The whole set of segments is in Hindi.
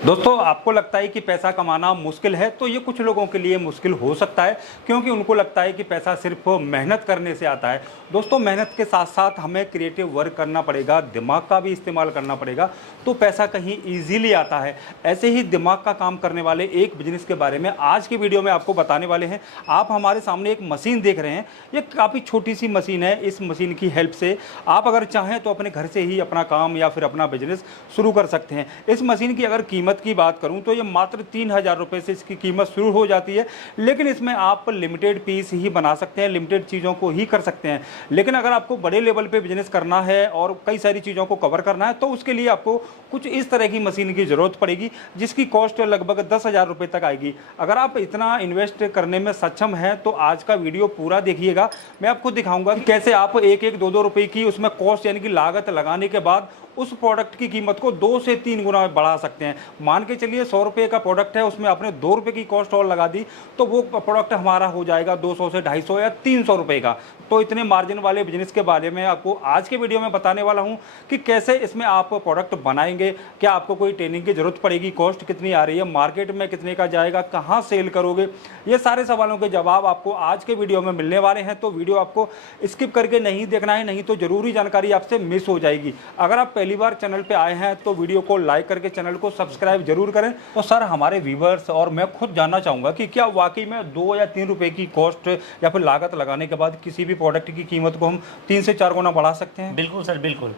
दोस्तों, आपको लगता है कि पैसा कमाना मुश्किल है, तो ये कुछ लोगों के लिए मुश्किल हो सकता है, क्योंकि उनको लगता है कि पैसा सिर्फ मेहनत करने से आता है। दोस्तों, मेहनत के साथ साथ हमें क्रिएटिव वर्क करना पड़ेगा, दिमाग का भी इस्तेमाल करना पड़ेगा, तो पैसा कहीं ईजीली आता है। ऐसे ही दिमाग का काम करने वाले एक बिजनेस के बारे में आज की वीडियो में आपको बताने वाले हैं। आप हमारे सामने एक मशीन देख रहे हैं, ये काफ़ी छोटी सी मशीन है। इस मशीन की हेल्प से आप अगर चाहें तो अपने घर से ही अपना काम या फिर अपना बिजनेस शुरू कर सकते हैं। इस मशीन की अगर कीमत की बात करूं तो ये मात्र 3000 रुपये से इसकी कीमत शुरू हो जाती है, लेकिन इसमें आप लिमिटेड पीस ही बना सकते हैं, लिमिटेड चीज़ों को ही कर सकते हैं। लेकिन अगर आपको बड़े लेवल पे बिजनेस करना है और कई सारी चीज़ों को कवर करना है, तो उसके लिए आपको कुछ इस तरह की मशीन की ज़रूरत पड़ेगी, जिसकी कॉस्ट लगभग 10,000 रुपये तक आएगी। अगर आप इतना इन्वेस्ट करने में सक्षम हैं तो आज का वीडियो पूरा देखिएगा। मैं आपको दिखाऊंगा कि कैसे आप एक 2 रुपये की उसमें कॉस्ट यानी कि लागत लगाने के बाद उस प्रोडक्ट की कीमत को 2 से 3 गुना बढ़ा सकते हैं। मान के चलिए 100 रुपये का प्रोडक्ट है, उसमें आपने 2 रुपये की कॉस्ट और लगा दी, तो वो प्रोडक्ट हमारा हो जाएगा 200 से 250 या 300 रुपये का। तो इतने मार्जिन वाले बिजनेस के बारे में आपको आज के वीडियो में बताने वाला हूं कि कैसे इसमें आप प्रोडक्ट बनाएंगे, क्या आपको कोई ट्रेनिंग की जरूरत पड़ेगी, कॉस्ट कितनी आ रही है, मार्केट में कितने का जाएगा, कहाँ सेल करोगे, ये सारे सवालों के जवाब आपको आज के वीडियो में मिलने वाले हैं। तो वीडियो आपको स्किप करके नहीं देखना है, नहीं तो जरूरी जानकारी आपसे मिस हो जाएगी। अगर आप पहली बार चैनल पे आए हैं तो वीडियो को लाइक करके चैनल को सब्सक्राइब जरूर करें। तो सर, हमारे व्यूवर्स और मैं खुद जानना चाहूँगा कि क्या वाकई में 2 या 3 रुपये की कॉस्ट या फिर लागत लगाने के बाद किसी भी प्रोडक्ट की कीमत को हम 3 से 4 गुना बढ़ा सकते हैं? बिल्कुल सर, बिल्कुल।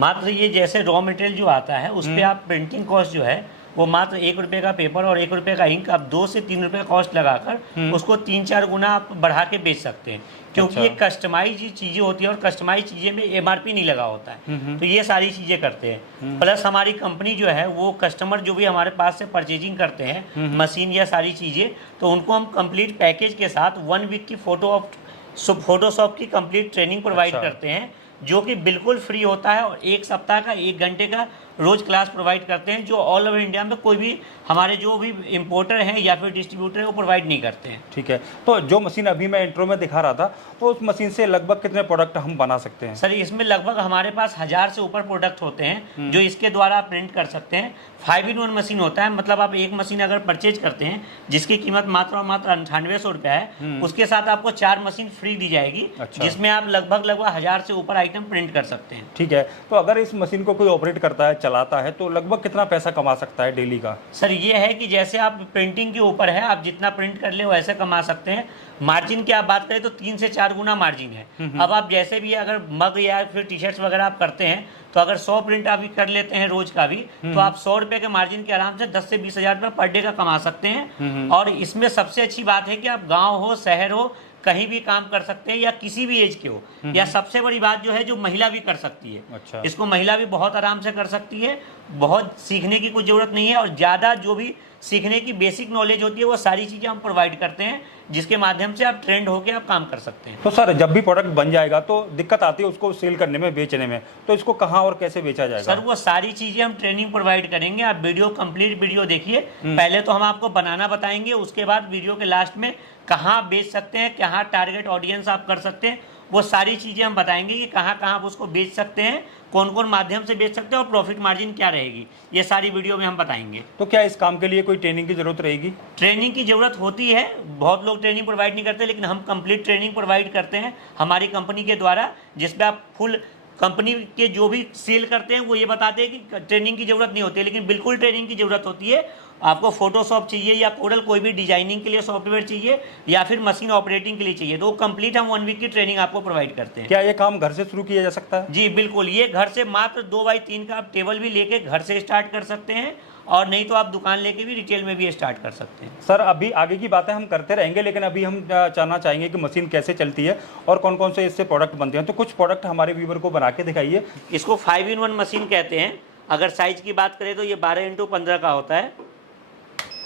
मात्र ये जैसे रॉ मटेरियल जो आता है उस पर आप प्रिंटिंग कॉस्ट जो है वो मात्र 1 रुपये का पेपर और 1 रुपये का इंक आप 2 से 3 रुपये कॉस्ट लगाकर उसको 3-4 गुना आप बढ़ा के बेच सकते हैं, क्योंकि ये कस्टमाइज चीज़ें होती है और कस्टमाइज चीज़ें में MRP नहीं लगा होता है। तो ये सारी चीज़ें करते हैं। प्लस हमारी कंपनी जो है वो कस्टमर जो भी हमारे पास से परचेजिंग करते हैं मशीन या सारी चीज़ें, तो उनको हम कंप्लीट पैकेज के साथ 1 वीक की फोटोशॉप की कंप्लीट ट्रेनिंग प्रोवाइड करते हैं, जो कि बिल्कुल फ्री होता है, और 1 सप्ताह का 1 घंटे का रोज क्लास प्रोवाइड करते हैं, जो ऑल ओवर इंडिया में कोई भी हमारे जो भी इंपोर्टर हैं या फिर डिस्ट्रीब्यूटर है वो प्रोवाइड नहीं करते हैं। ठीक है, तो जो मशीन अभी मैं इंट्रो में दिखा रहा था, तो उस मशीन से लगभग कितने प्रोडक्ट हम बना सकते हैं? सर, इसमें लगभग हमारे पास 1000 से ऊपर प्रोडक्ट होते हैं जो इसके द्वारा आप प्रिंट कर सकते हैं। 5-in-1 मशीन होता है, मतलब आप एक मशीन अगर परचेज करते हैं जिसकी कीमत मात्र और मात्र 9800 रुपया है, उसके साथ आपको 4 मशीन फ्री दी जाएगी। अच्छा। जिसमें आप लगभग 1000 से ऊपर आइटम प्रिंट कर सकते हैं। ठीक है, तो अगर इस मशीन को कोई ऑपरेट करता है, चलाता है, तो लगभग कितना पैसा कमा सकता है डेली का? सर, ये है कि जैसे आप प्रिंटिंग के ऊपर है, आप जितना प्रिंट कर ले वैसे कमा सकते हैं। मार्जिन की आप बात करें तो 3 से 4 गुना मार्जिन है। अब आप जैसे भी अगर मग या फिर टी-शर्ट्स वगैरह आप करते हैं, तो अगर 100 प्रिंट आप भी कर लेते हैं रोज का भी, तो आप 100 रुपये के मार्जिन के आराम से 10 से 20 हज़ार पर डे का कमा सकते हैं। और इसमें सबसे अच्छी बात है कि आप गाँव हो शहर हो कहीं भी काम कर सकते हैं, या किसी भी एज के हो, या सबसे बड़ी बात जो है जो महिला भी कर सकती है। अच्छा। इसको महिला भी बहुत आराम से कर सकती है, बहुत सीखने की कोई ज़रूरत नहीं है, और ज़्यादा जो भी सीखने की बेसिक नॉलेज होती है वो सारी चीज़ें हम प्रोवाइड करते हैं, जिसके माध्यम से आप ट्रेंड होकर आप काम कर सकते हैं। तो सर, जब भी प्रोडक्ट बन जाएगा तो दिक्कत आती है उसको सेल करने में, बेचने में, तो इसको कहाँ और कैसे बेचा जाएगा? सर, वो सारी चीज़ें हम ट्रेनिंग प्रोवाइड करेंगे। आप कंप्लीट वीडियो देखिए। पहले तो हम आपको बनाना बताएंगे, उसके बाद वीडियो के लास्ट में कहाँ आप बेच सकते हैं, कहाँ टारगेट ऑडियंस आप कर सकते हैं, वो सारी चीज़ें हम बताएंगे कि कहाँ कहाँ आप उसको बेच सकते हैं, कौन कौन माध्यम से बेच सकते हैं और प्रॉफिट मार्जिन क्या रहेगी, ये सारी वीडियो में हम बताएंगे। तो क्या इस काम के लिए कोई ट्रेनिंग की जरूरत रहेगी? ट्रेनिंग की ज़रूरत होती है, बहुत लोग ट्रेनिंग प्रोवाइड नहीं करते, लेकिन हम कंप्लीट ट्रेनिंग प्रोवाइड करते हैं हमारी कंपनी के द्वारा, जिसमें आप फुल कंपनी के जो भी सेल करते हैं वो ये बताते हैं कि ट्रेनिंग की ज़रूरत नहीं होती है, लेकिन बिल्कुल ट्रेनिंग की ज़रूरत होती है। आपको फोटोशॉप चाहिए या कोरल कोई भी डिजाइनिंग के लिए सॉफ्टवेयर चाहिए या फिर मशीन ऑपरेटिंग के लिए चाहिए, तो कंप्लीट हम 1 वीक की ट्रेनिंग आपको प्रोवाइड करते हैं। क्या ये काम घर से शुरू किया जा सकता है? जी बिल्कुल, ये घर से मात्र 2x3 का आप टेबल भी लेके घर से स्टार्ट कर सकते हैं, और नहीं तो आप दुकान लेके भी रिटेल में भी स्टार्ट कर सकते हैं। सर, अभी आगे की बातें हम करते रहेंगे, लेकिन अभी हम जानना चाहेंगे कि मशीन कैसे चलती है और कौन कौन से इससे प्रोडक्ट बनते हैं। तो कुछ प्रोडक्ट हमारे व्यूवर को बना के दिखाइए। इसको 5-in-1 मशीन कहते हैं। अगर साइज की बात करें तो ये 12x15 का होता है।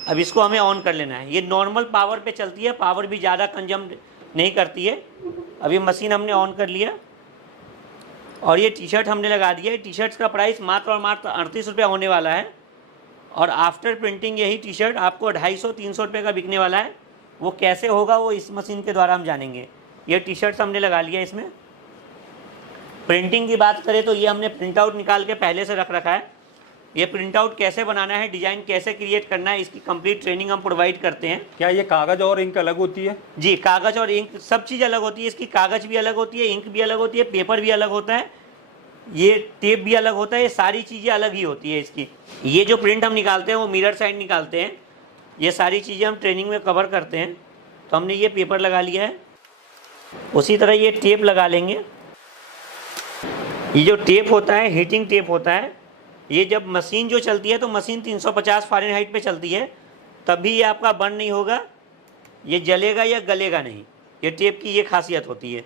अब इसको हमें ऑन कर लेना है। ये नॉर्मल पावर पे चलती है, पावर भी ज़्यादा कंजम नहीं करती है। अब ये मशीन हमने ऑन कर लिया और ये टी-शर्ट हमने लगा दिया है। टी-शर्ट्स का प्राइस मात्र और मात्र 38 रुपये होने वाला है, और आफ्टर प्रिंटिंग यही टी-शर्ट आपको 250-300 रुपये का बिकने वाला है। वो कैसे होगा वो इस मशीन के द्वारा हम जानेंगे। ये टी-शर्ट्स हमने लगा लिया। इसमें प्रिंटिंग की बात करें तो ये हमने प्रिंट आउट निकाल के पहले से रख रखा है। ये प्रिंट आउट कैसे बनाना है, डिजाइन कैसे क्रिएट करना है, इसकी कंप्लीट ट्रेनिंग हम प्रोवाइड करते हैं। क्या ये कागज और इंक अलग होती है? जी, कागज और इंक सब चीज़ अलग होती है। इसकी कागज भी अलग होती है, इंक भी अलग होती है, पेपर भी अलग होता है, ये टेप भी अलग होता है, ये सारी चीज़ें अलग ही होती है इसकी। ये जो प्रिंट हम निकालते हैं वो मिरर साइड निकालते हैं, ये सारी चीज़ें हम ट्रेनिंग में कवर करते हैं। तो हमने ये पेपर लगा लिया है, उसी तरह ये टेप लगा लेंगे। ये जो टेप होता है हीटिंग टेप होता है, ये जब मशीन जो चलती है तो मशीन 350 फ़ारेनहाइट पे चलती है, तभी ये आपका बर्न नहीं होगा, ये जलेगा या गलेगा नहीं। ये टेप की ये खासियत होती है।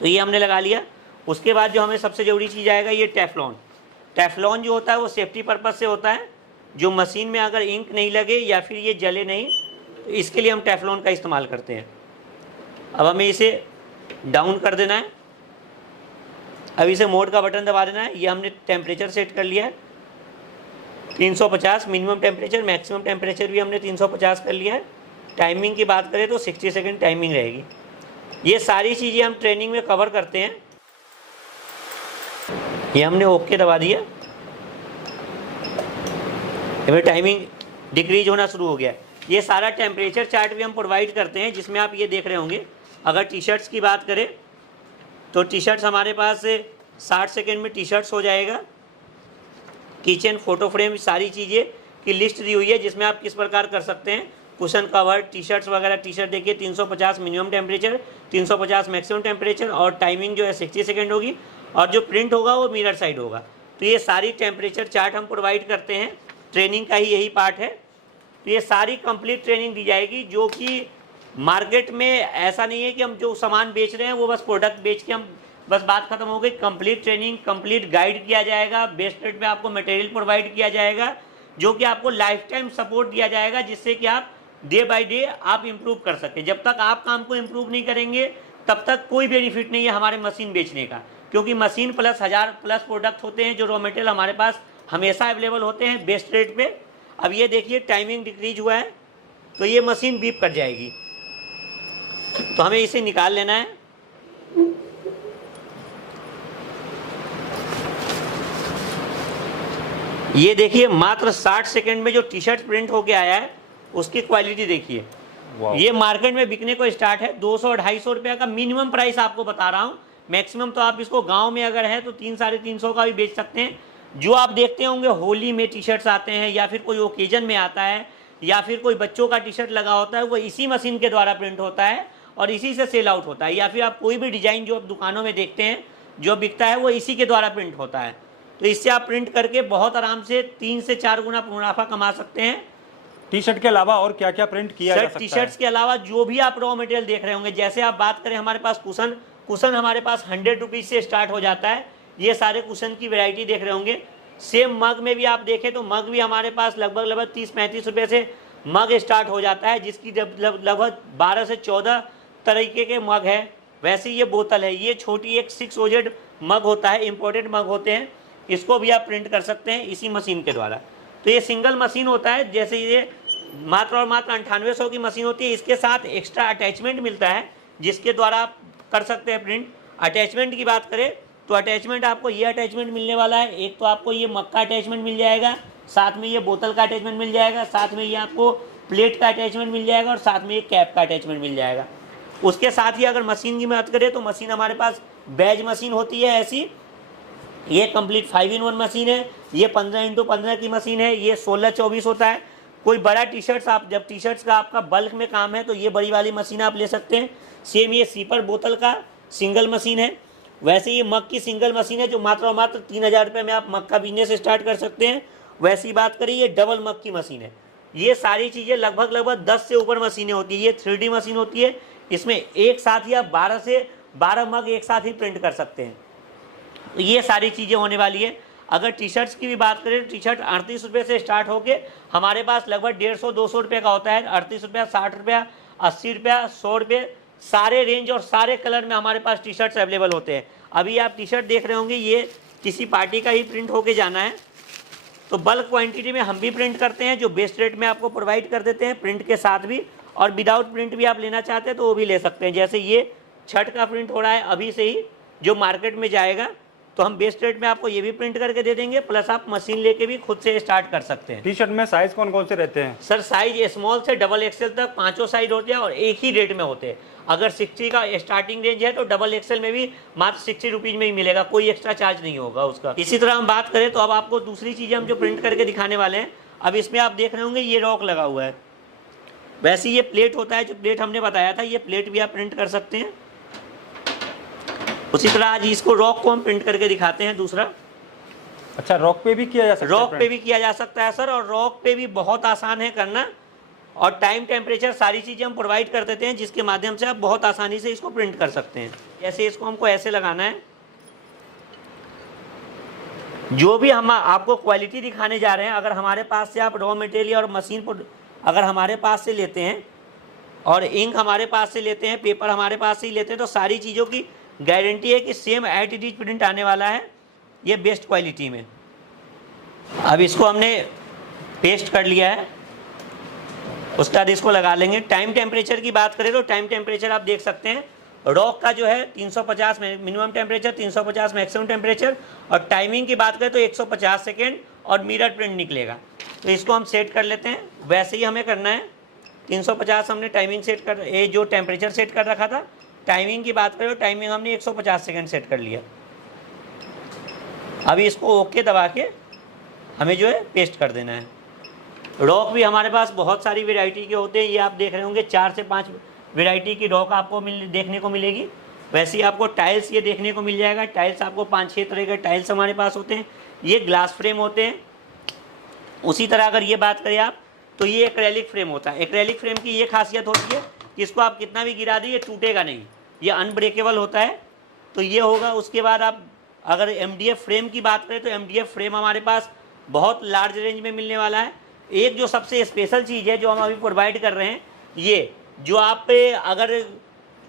तो ये हमने लगा लिया। उसके बाद जो हमें सबसे ज़रूरी चीज़ आएगा ये टेफ्लॉन। टेफ्लॉन जो होता है वो सेफ्टी पर्पज़ से होता है, जो मशीन में अगर इंक नहीं लगे या फिर ये जले नहीं, तो इसके लिए हम टेफ्लॉन का इस्तेमाल करते हैं। अब हमें इसे डाउन कर देना है, अब इसे मोड का बटन दबा देना है। ये हमने टेम्परेचर सेट कर लिया है 350, मिनिमम टेम्परेचर, मैक्सिमम टेम्परेचर भी हमने 350 कर लिया है। टाइमिंग की बात करें तो 60 सेकेंड टाइमिंग रहेगी। ये सारी चीज़ें हम ट्रेनिंग में कवर करते हैं। ये हमने ओके दबा दिया, अभी टाइमिंग डिक्रीज होना शुरू हो गया है। ये सारा टेम्परेचर चार्ट भी हम प्रोवाइड करते हैं, जिसमें आप ये देख रहे होंगे। अगर टी शर्ट्स की बात करें तो टी शर्ट्स हमारे पास 60 सेकेंड में टी शर्ट्स हो जाएगा। किचन, फोटो फ्रेम, सारी चीज़ें की लिस्ट दी हुई है, जिसमें आप किस प्रकार कर सकते हैं। कुशन कवर, टी शर्ट्स वगैरह। टी शर्ट देखिए 350 मिनिमम टेम्परेचर, 350 मैक्सिमम टेम्परेचर, और टाइमिंग जो है 60 सेकेंड होगी, और जो प्रिंट होगा वो मिरर साइड होगा। तो ये सारी टेम्परेचर चार्ट हम प्रोवाइड करते हैं, ट्रेनिंग का ही यही पार्ट है। तो ये सारी कंप्लीट ट्रेनिंग दी जाएगी, जो कि मार्केट में ऐसा नहीं है कि हम जो सामान बेच रहे हैं वो बस प्रोडक्ट बेच के हम बस बात खत्म हो गई। कंप्लीट ट्रेनिंग, कंप्लीट गाइड किया जाएगा, बेस्ट रेट में आपको मटेरियल प्रोवाइड किया जाएगा, जो कि आपको लाइफ टाइम सपोर्ट दिया जाएगा, जिससे कि आप डे बाय डे आप इम्प्रूव कर सकें। जब तक आप काम को इम्प्रूव नहीं करेंगे तब तक कोई बेनिफिट नहीं है हमारे मशीन बेचने का, क्योंकि मशीन प्लस 1000 प्लस प्रोडक्ट होते हैं जो रॉ मटेरियल हमारे पास हमेशा अवेलेबल होते हैं बेस्ट रेट पे। अब ये देखिए टाइमिंग डिक्रीज हुआ है, तो ये मशीन बीप कर जाएगी, तो हमें इसे निकाल लेना है। ये देखिए मात्र 60 सेकेंड में जो टी शर्ट प्रिंट होके आया है उसकी क्वालिटी देखिए। ये मार्केट में बिकने को स्टार्ट है 200-250 रुपये का मिनिमम प्राइस आपको बता रहा हूँ। मैक्सिमम तो आप इसको गांव में अगर है तो 300-350 का भी बेच सकते हैं। जो आप देखते होंगे होली में टी शर्ट्स आते हैं, या फिर कोई ओकेजन में आता है, या फिर कोई बच्चों का टी शर्ट लगा होता है, वो इसी मशीन के द्वारा प्रिंट होता है और इसी से सेल आउट होता है। या फिर आप कोई भी डिजाइन जो आप दुकानों में देखते हैं जो बिकता है वो इसी के द्वारा प्रिंट होता है। तो इससे आप प्रिंट करके बहुत आराम से 3 से 4 गुना मुनाफा कमा सकते हैं। टी शर्ट के अलावा और क्या क्या प्रिंट किया जा सकता है? टी शर्ट्स के अलावा जो भी आप रॉ मटेरियल देख रहे होंगे, जैसे आप बात करें हमारे पास कुशन हमारे पास 100 रुपीज़ से स्टार्ट हो जाता है। ये सारे कुशन की वैरायटी देख रहे होंगे। सेम मग में भी आप देखें तो मग भी हमारे पास लगभग 30-35 रुपये से मग स्टार्ट हो जाता है, जिसकी लगभग 12 से 14 तरीके के मग है। वैसे ये बोतल है, ये छोटी एक 6 ओजेड मग होता है, इम्पोर्टेड मग होते हैं, इसको भी आप प्रिंट कर सकते हैं इसी मशीन के द्वारा। तो ये सिंगल मशीन होता है, जैसे ये मात्र और मात्र 9800 की मशीन होती है। इसके साथ एक्स्ट्रा अटैचमेंट मिलता है जिसके द्वारा आप कर सकते हैं प्रिंट। अटैचमेंट की बात करें तो अटैचमेंट आपको ये अटैचमेंट मिलने वाला है। एक तो आपको ये मग का अटैचमेंट मिल जाएगा, साथ में ये बोतल का अटैचमेंट मिल जाएगा, साथ में ये आपको प्लेट का अटैचमेंट मिल जाएगा, और साथ में ये कैप का अटैचमेंट मिल जाएगा। उसके साथ ही अगर मशीन की बात करें तो मशीन हमारे पास बैज मशीन होती है ऐसी। ये कंप्लीट 5-in-1 मशीन है। ये 15x15 की मशीन है। ये 16-24 होता है। कोई बड़ा टी शर्ट्स आप जब टी शर्ट्स का आपका बल्क में काम है तो ये बड़ी वाली मशीन आप ले सकते हैं। सेम ये सीपर बोतल का सिंगल मशीन है। वैसे ये मग की सिंगल मशीन है जो मात्र और मात्र 3000 रुपये में आप मग का बिजनेस स्टार्ट कर सकते हैं। वैसी बात करें ये डबल मग की मशीन है। ये सारी चीज़ें लगभग 10 से ऊपर मशीनें होती है। ये 3D मशीन होती है, इसमें एक साथ ही आप 12 से 12 मग एक साथ ही प्रिंट कर सकते हैं। तो ये सारी चीज़ें होने वाली है। अगर टी शर्ट्स की भी बात करें तो टी शर्ट 38 रुपये से स्टार्ट होके हमारे पास लगभग 150-200 रुपये का होता है। 38 रुपया, 60 रुपया, 80 रुपया, 100 रुपये, सारे रेंज और सारे कलर में हमारे पास टी शर्ट्स अवेलेबल होते हैं। अभी आप टी शर्ट देख रहे होंगे, ये किसी पार्टी का ही प्रिंट होके जाना है, तो बल्क क्वांटिटी में हम भी प्रिंट करते हैं, जो बेस्ट रेट में आपको प्रोवाइड कर देते हैं प्रिंट के साथ भी। और विदाउट प्रिंट भी आप लेना चाहते हैं तो वो भी ले सकते हैं। जैसे ये छठ का प्रिंट हो रहा है अभी से ही, जो मार्केट में जाएगा तो हम बेस्ट रेट में आपको ये भी प्रिंट करके दे देंगे, प्लस आप मशीन लेके भी खुद से स्टार्ट कर सकते हैं। टी शर्ट में साइज कौन कौन से रहते हैं? सर साइज स्मॉल से डबल एक्सेल तक पांचों साइज होते हैं और एक ही रेट में होते हैं। अगर 60 का स्टार्टिंग रेंज है तो डबल एक्सेल में भी मात्र 60 रुपीज में ही मिलेगा, कोई एक्स्ट्रा चार्ज नहीं होगा उसका। इसी तरह हम बात करें तो अब आपको दूसरी चीजें हम जो प्रिंट करके दिखाने वाले हैं, अब इसमें आप देख रहे होंगे ये रॉक लगा हुआ है, वैसे ये प्लेट होता है, जो प्लेट हमने बताया था ये प्लेट भी आप प्रिंट कर सकते हैं। उसी तरह आज इसको रॉक को हम प्रिंट करके दिखाते हैं दूसरा। अच्छा, रॉक पे भी किया जा सकता है? रॉक पे भी किया जा सकता है सर, और रॉक पे भी बहुत आसान है करना, और टाइम टेम्परेचर सारी चीज़ें हम प्रोवाइड कर देते हैं, जिसके माध्यम से आप बहुत आसानी से इसको प्रिंट कर सकते हैं। जैसे इसको हमको ऐसे लगाना है, जो भी हम आपको क्वालिटी दिखाने जा रहे हैं, अगर हमारे पास से आप रॉ मटेरियल और मशीन पर अगर हमारे पास से लेते हैं और इंक हमारे पास से लेते हैं, पेपर हमारे पास से ही लेते हैं, तो सारी चीज़ों की गारंटी है कि same at it is print आने वाला है, ये बेस्ट क्वालिटी में। अब इसको हमने पेस्ट कर लिया है, उसके बाद इसको लगा लेंगे। टाइम टेम्परेचर की बात करें तो टाइम टेम्परेचर आप देख सकते हैं, रॉक का जो है 350 मिनिमम टेम्परेचर, 350 मैक्सिमम टेम्परेचर, और टाइमिंग की बात करें तो 150 सेकेंड और मिरर प्रिंट निकलेगा। तो इसको हम सेट कर लेते हैं, वैसे ही हमें करना है। 350 हमने टाइमिंग सेट कर, ये जो टेम्परेचर सेट कर रखा था, टाइमिंग की बात करें तो टाइमिंग हमने 150 सेकेंड सेट कर लिया। अभी इसको ओके दबा के हमें जो है पेस्ट कर देना है। रॉक भी हमारे पास बहुत सारी वैरायटी के होते हैं, ये आप देख रहे होंगे 4 से 5 वैरायटी की रॉक आपको देखने को मिलेगी। वैसे ही आपको टाइल्स ये देखने को मिल जाएगा, टाइल्स आपको 5-6 तरह के टाइल्स हमारे पास होते हैं, ये ग्लास फ्रेम होते हैं। उसी तरह अगर ये बात करें आप तो ये एक्रेलिक फ्रेम होता है। एक्रेलिक फ्रेम की ये खासियत होती है कि इसको आप कितना भी गिरा दें ये टूटेगा नहीं, ये अनब्रेकेबल होता है, तो ये होगा। उसके बाद आप अगर MDF फ्रेम की बात करें तो MDF फ्रेम हमारे पास बहुत लार्ज रेंज में मिलने वाला है। एक जो सबसे स्पेशल चीज़ है जो हम अभी प्रोवाइड कर रहे हैं, ये जो आप अगर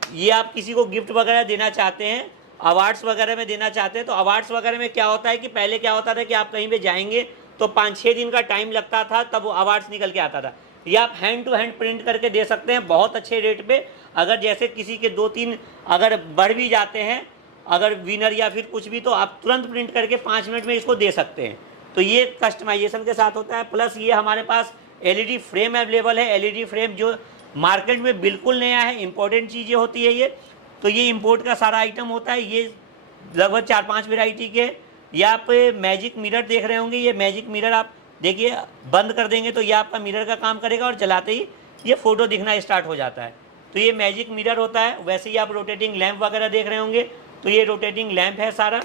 ये आप किसी को गिफ्ट वगैरह देना चाहते हैं, अवार्ड्स वगैरह में देना चाहते हैं, तो अवार्ड्स वगैरह में क्या होता है कि पहले क्या होता था कि आप कहीं पे जाएंगे तो 5-6 दिन का टाइम लगता था, तब वो अवार्ड्स निकल के आता था। ये आप हैंड टू हैंड प्रिंट करके दे सकते हैं बहुत अच्छे रेट पे। अगर जैसे किसी के 2-3 अगर बढ़ भी जाते हैं, अगर विनर या फिर कुछ भी, तो आप तुरंत प्रिंट करके 5 मिनट में इसको दे सकते हैं। तो ये कस्टमाइजेशन के साथ होता है। प्लस ये हमारे पास LED फ्रेम अवेलेबल है, LED फ्रेम जो मार्केट में बिल्कुल नया है, इंपॉर्टेंट चीज़ें होती है ये। तो ये इंपोर्ट का सारा आइटम होता है, ये लगभग 4-5 वैरायटी के। ये आप मैजिक मिरर देख रहे होंगे, ये मैजिक मिरर आप देखिए बंद कर देंगे तो ये आपका मिरर का काम करेगा, और चलाते ही ये फ़ोटो दिखना स्टार्ट हो जाता है। तो ये मैजिक मिरर होता है। वैसे ही आप रोटेटिंग लैंप वगैरह देख रहे होंगे, तो ये रोटेटिंग लैंप है सारा।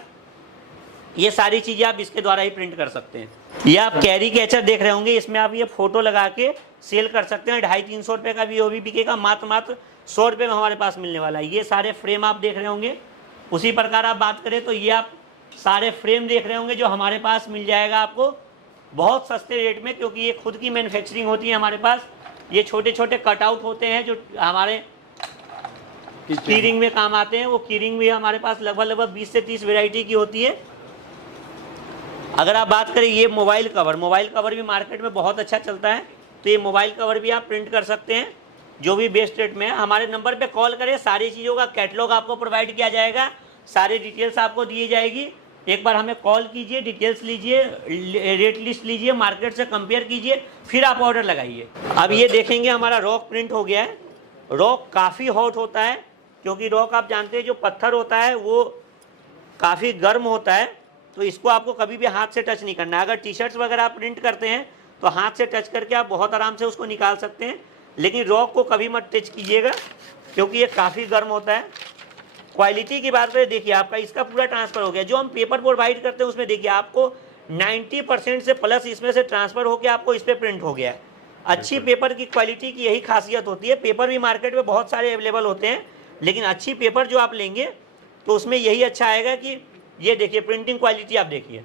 ये सारी चीज़ें आप इसके द्वारा ही प्रिंट कर सकते हैं। ये आप कैरी कैचर देख रहे होंगे, इसमें आप ये फ़ोटो लगा के सेल कर सकते हैं। 250-300 रुपये का भी वो भी बिकेगा, मात्र 100 रुपये में हमारे पास मिलने वाला है। ये सारे फ्रेम आप देख रहे होंगे। उसी प्रकार आप बात करें तो ये आप सारे फ्रेम देख रहे होंगे जो हमारे पास मिल जाएगा आपको बहुत सस्ते रेट में, क्योंकि ये खुद की मैन्युफैक्चरिंग होती है हमारे पास। ये छोटे छोटे कटआउट होते हैं जो हमारे कीरिंग में काम आते हैं, वो कीरिंग भी हमारे पास लगभग 20 से 30 वैरायटी की होती है। अगर आप बात करें ये मोबाइल कवर भी मार्केट में बहुत अच्छा चलता है, तो ये मोबाइल कवर भी आप प्रिंट कर सकते हैं जो भी बेस्ट रेट में है। हमारे नंबर पे कॉल करें, सारी चीज़ों का कैटलॉग आपको प्रोवाइड किया जाएगा, सारी डिटेल्स आपको दी जाएगी। एक बार हमें कॉल कीजिए, डिटेल्स लीजिए, रेट लिस्ट लीजिए, मार्केट से कंपेयर कीजिए, फिर आप ऑर्डर लगाइए। अब ये देखेंगे हमारा रॉक प्रिंट हो गया है। रॉक काफ़ी हॉट होता है, क्योंकि रॉक आप जानते हैं जो पत्थर होता है वो काफ़ी गर्म होता है, तो इसको आपको कभी भी हाथ से टच नहीं करना है। अगर टी-शर्ट्स वगैरह आप प्रिंट करते हैं तो हाथ से टच करके आप बहुत आराम से उसको निकाल सकते हैं, लेकिन रॉक को कभी मत टच कीजिएगा क्योंकि ये काफ़ी गर्म होता है। क्वालिटी की बात करें, देखिए आपका इसका पूरा ट्रांसफ़र हो गया। जो हम पेपर प्रोवाइड करते हैं उसमें देखिए आपको 90% से प्लस इसमें से ट्रांसफ़र होकर आपको इस पर प्रिंट हो गया है। अच्छी पेपर की क्वालिटी की यही खासियत होती है। पेपर भी मार्केट में बहुत सारे अवेलेबल होते हैं, लेकिन अच्छी पेपर जो आप लेंगे तो उसमें यही अच्छा आएगा कि ये देखिए प्रिंटिंग क्वालिटी, आप देखिए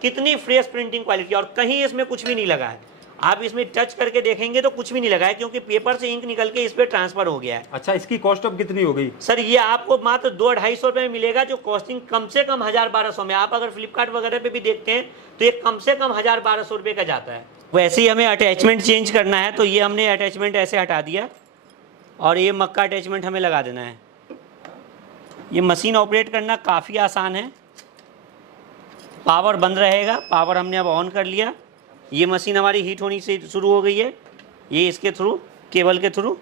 कितनी फ्रेश प्रिंटिंग क्वालिटी, और कहीं इसमें कुछ भी नहीं लगा है। आप इसमें टच करके देखेंगे तो कुछ भी नहीं लगा है, क्योंकि पेपर से इंक निकल के इस पर ट्रांसफर हो गया है। अच्छा, इसकी कॉस्ट अब कितनी हो गई? सर ये आपको मात्र 200-250 रुपये में मिलेगा, जो कॉस्टिंग कम से कम 1000-1200 में। आप अगर फ्लिपकार्ट वगैरह पे भी देखते हैं तो ये कम से कम 1000-1200 रुपये का जाता है। वैसे ही हमें अटैचमेंट चेंज करना है, तो ये हमने अटैचमेंट ऐसे हटा दिया और ये मक्का अटैचमेंट हमें लगा देना है। ये मशीन ऑपरेट करना काफ़ी आसान है। पावर बंद रहेगा, पावर हमने अब ऑन कर लिया। ये मशीन हमारी हीट होनी से शुरू हो गई है, ये इसके थ्रू, केबल के थ्रू।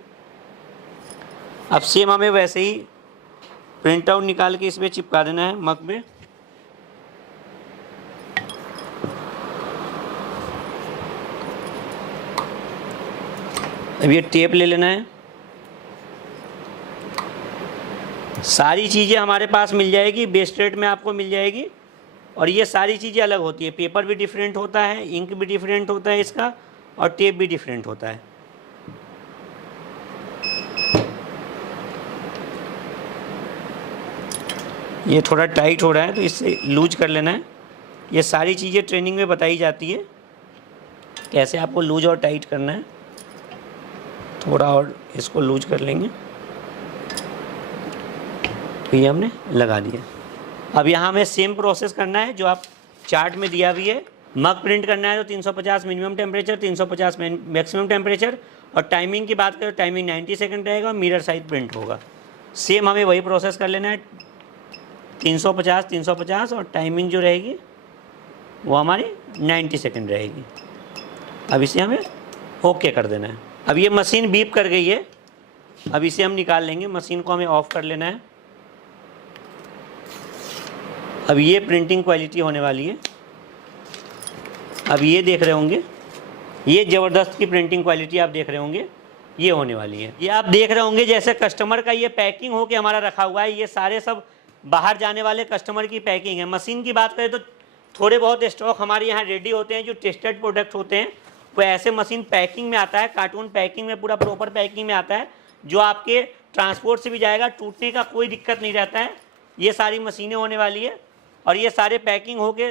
अब सेम हमें वैसे ही प्रिंट आउट निकाल के इसमें चिपका देना है मग में। अब ये टेप ले लेना है। सारी चीज़ें हमारे पास मिल जाएगी, बेस रेट में आपको मिल जाएगी। और ये सारी चीज़ें अलग होती है, पेपर भी डिफरेंट होता है, इंक भी डिफरेंट होता है इसका, और टेप भी डिफरेंट होता है। ये थोड़ा टाइट हो रहा है तो इससे लूज कर लेना है। ये सारी चीज़ें ट्रेनिंग में बताई जाती है, कैसे आपको लूज और टाइट करना है। थोड़ा और इसको लूज कर लेंगे, तो ये हमने लगा दिया। अब यहाँ हमें सेम प्रोसेस करना है जो आप चार्ट में दिया भी है। मग प्रिंट करना है तो 350 मिनिमम टेम्परेचर, 350 मैक्सिमम टेम्परेचर, और टाइमिंग की बात करें टाइमिंग 90 सेकंड रहेगा और मिरर साइज प्रिंट होगा। सेम हमें वही प्रोसेस कर लेना है, 350 और टाइमिंग जो रहेगी वो हमारी 90 सेकंड रहेगी। अब इसे हमें ओके कर देना है। अब ये मशीन बीप कर गई है, अब इसे हम निकाल लेंगे। मशीन को हमें ऑफ कर लेना है। अब ये प्रिंटिंग क्वालिटी होने वाली है। अब ये देख रहे होंगे, ये ज़बरदस्त की प्रिंटिंग क्वालिटी आप देख रहे होंगे, ये होने वाली है। ये आप देख रहे होंगे जैसे कस्टमर का ये पैकिंग हो के हमारा रखा हुआ है, ये सारे सब बाहर जाने वाले कस्टमर की पैकिंग है। मशीन की बात करें तो थोड़े बहुत स्टॉक हमारे यहाँ रेडी होते हैं, जो टेस्टेड प्रोडक्ट होते हैं वो ऐसे मशीन पैकिंग में आता है, कार्टून पैकिंग में, पूरा प्रॉपर पैकिंग में आता है, जो आपके ट्रांसपोर्ट से भी जाएगा, टूटने का कोई दिक्कत नहीं रहता है। ये सारी मशीनें होने वाली है और ये सारे पैकिंग होके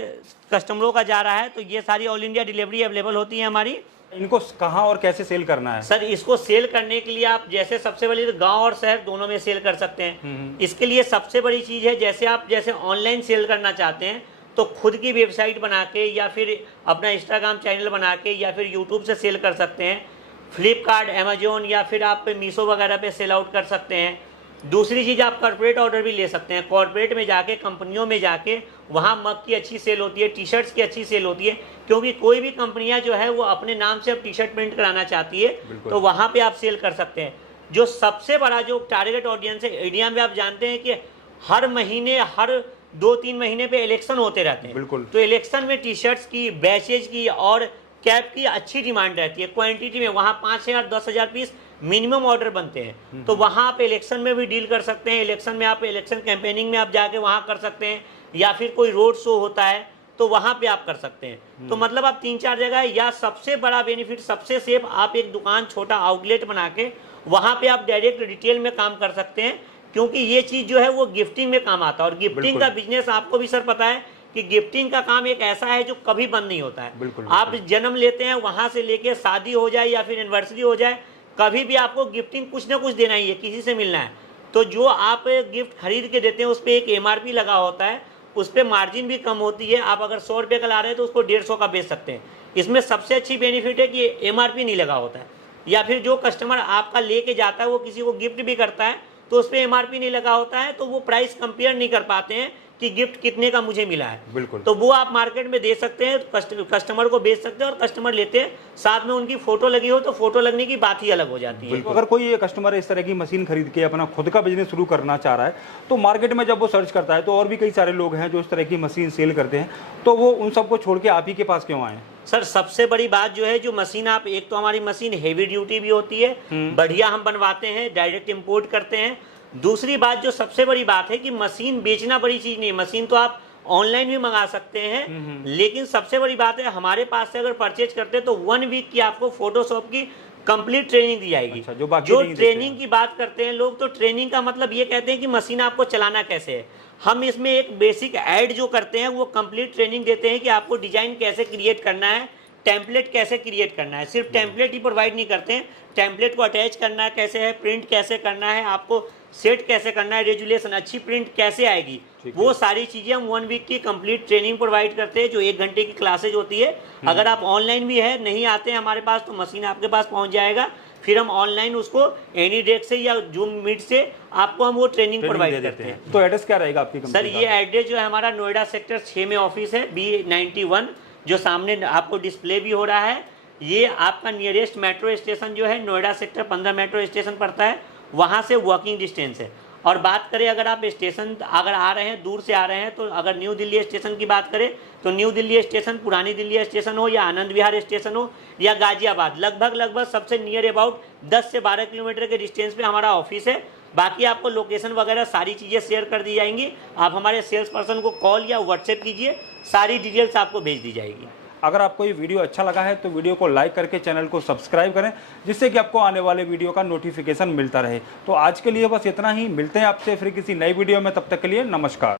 कस्टमरों का जा रहा है। तो ये सारी ऑल इंडिया डिलीवरी अवेलेबल होती है हमारी। इनको कहाँ और कैसे सेल करना है? सर इसको सेल करने के लिए आप जैसे सबसे बड़ी तो गांव और शहर दोनों में सेल कर सकते हैं। इसके लिए सबसे बड़ी चीज़ है, जैसे आप जैसे ऑनलाइन सेल करना चाहते हैं तो खुद की वेबसाइट बना के या फिर अपना इंस्टाग्राम चैनल बना के या फिर यूट्यूब से सेल कर सकते हैं। फ्लिपकार्ट, अमेजोन या फिर आप मीशो वगैरह पे सेल आउट कर सकते हैं। दूसरी चीज़, आप कॉर्पोरेट ऑर्डर भी ले सकते हैं। कॉर्पोरेट में जाके, कंपनियों में जाके, वहाँ मग की अच्छी सेल होती है, टी शर्ट्स की अच्छी सेल होती है, क्योंकि कोई भी कंपनियां जो है वो अपने नाम से अब टी शर्ट प्रिंट कराना चाहती है, तो वहाँ पे आप सेल कर सकते हैं। जो सबसे बड़ा जो टारगेट ऑडियंस है इंडिया में, आप जानते हैं कि हर महीने, हर 2-3 महीने पे इलेक्शन होते रहते हैं। बिल्कुल। तो इलेक्शन में टी शर्ट्स की, बैचेज की और कैप की अच्छी डिमांड रहती है। क्वांटिटी में वहाँ 5,000 10,000 पीस मिनिमम ऑर्डर बनते हैं। तो वहाँ आप इलेक्शन में भी डील कर सकते हैं। इलेक्शन में आप इलेक्शन कैंपेनिंग में आप जाके वहाँ कर सकते हैं, या फिर कोई रोड शो होता है तो वहाँ पे आप कर सकते हैं। तो मतलब आप 3-4 जगह, या सबसे बड़ा बेनिफिट, सबसे सेफ, आप एक दुकान, छोटा आउटलेट बना के वहाँ पे आप डायरेक्ट रिटेल में काम कर सकते हैं, क्योंकि ये चीज़ जो है वो गिफ्टिंग में काम आता है। और गिफ्टिंग का बिजनेस आपको भी सर पता है कि गिफ्टिंग का काम एक ऐसा है जो कभी बंद नहीं होता है। बिल्कुल। आप जन्म लेते हैं, वहाँ से लेके शादी हो जाए या फिर एनिवर्सरी हो जाए, कभी भी आपको गिफ्टिंग कुछ ना कुछ देना ही है, किसी से मिलना है। तो जो आप गिफ्ट खरीद के देते हैं उस पर एक MRP लगा होता है, उस पर मार्जिन भी कम होती है। आप अगर 100 रुपये का ला रहे हैं तो उसको 150 का बेच सकते हैं। इसमें सबसे अच्छी बेनिफिट है कि MRP नहीं लगा होता है, या फिर जो कस्टमर आपका लेके जाता है वो किसी को गिफ्ट भी करता है तो उस पर MRP नहीं लगा होता है, तो वो प्राइस कंपेयर नहीं कर पाते हैं कि गिफ्ट कितने का मुझे मिला है। बिल्कुल। तो वो आप मार्केट में दे सकते हैं, कस्टमर को बेच सकते हैं, और कस्टमर लेते हैं, साथ में उनकी फोटो लगी हो तो फोटो लगने की बात ही अलग हो जाती है। अगर कोई ये कस्टमर इस तरह की मशीन खरीद के अपना खुद का बिजनेस शुरू करना चाह रहा है, तो मार्केट में जब वो सर्च करता है तो और भी कई सारे लोग हैं जो इस तरह की मशीन सेल करते हैं, तो वो उन सबको छोड़ के आप ही के पास क्यों आए? सर सबसे बड़ी बात जो है, जो मशीन आप, एक तो हमारी मशीन हेवी ड्यूटी भी होती है, बढ़िया हम बनवाते हैं, डायरेक्ट इंपोर्ट करते हैं। दूसरी बात, जो सबसे बड़ी बात है कि मशीन बेचना बड़ी चीज नहीं है, मशीन तो आप ऑनलाइन भी मंगा सकते हैं, लेकिन सबसे बड़ी बात है हमारे पास से अगर परचेज करते हैं तो 1 वीक की आपको फोटोशॉप की कंप्लीट ट्रेनिंग दी जाएगी। अच्छा, जो ट्रेनिंग की बात करते हैं लोग, तो ट्रेनिंग का मतलब ये कहते हैं कि मशीन आपको चलाना कैसे है। हम इसमें एक बेसिक ऐड जो करते हैं वो कंप्लीट ट्रेनिंग देते हैं कि आपको डिजाइन कैसे क्रिएट करना है, टेम्पलेट कैसे क्रिएट करना है। सिर्फ टेम्पलेट ही प्रोवाइड नहीं करते हैं, टेम्पलेट को अटैच करना कैसे है, प्रिंट कैसे करना है, आपको सेट कैसे करना है, रेजुलेशन, अच्छी प्रिंट कैसे आएगी, वो सारी चीज़ें हम 1 वीक की कंप्लीट ट्रेनिंग प्रोवाइड करते हैं, जो 1 घंटे की क्लासेज होती है। अगर आप ऑनलाइन भी है, नहीं आते हैं हमारे पास, तो मशीन आपके पास पहुंच जाएगा, फिर हम ऑनलाइन उसको एनी डेस्क से या जूम मीट से आपको हम वो ट्रेनिंग प्रोवाइड करते हैं। तो एड्रेस क्या रहेगा आपकी कंपनी सर ये एड्रेस जो है हमारा नोएडा सेक्टर 6 में ऑफिस है, B91, जो सामने आपको डिस्प्ले भी हो रहा है। ये आपका नियरेस्ट मेट्रो स्टेशन जो है नोएडा सेक्टर 15 मेट्रो स्टेशन पड़ता है, वहाँ से वॉकिंग डिस्टेंस है। और बात करें अगर आप स्टेशन अगर आ रहे हैं, दूर से आ रहे हैं, तो अगर न्यू दिल्ली स्टेशन की बात करें तो न्यू दिल्ली स्टेशन, पुरानी दिल्ली स्टेशन हो या आनंद विहार स्टेशन हो या गाजियाबाद, लगभग सबसे नियर अबाउट 10 से 12 किलोमीटर के डिस्टेंस पे हमारा ऑफिस है। बाकी आपको लोकेशन वगैरह सारी चीज़ें शेयर कर दी जाएंगी। आप हमारे सेल्स पर्सन को कॉल या व्हाट्सएप कीजिए, सारी डिटेल्स आपको भेज दी जाएगी। अगर आपको ये वीडियो अच्छा लगा है तो वीडियो को लाइक करके चैनल को सब्सक्राइब करें, जिससे कि आपको आने वाले वीडियो का नोटिफिकेशन मिलता रहे। तो आज के लिए बस इतना ही, मिलते हैं आपसे फिर किसी नई वीडियो में, तब तक के लिए नमस्कार।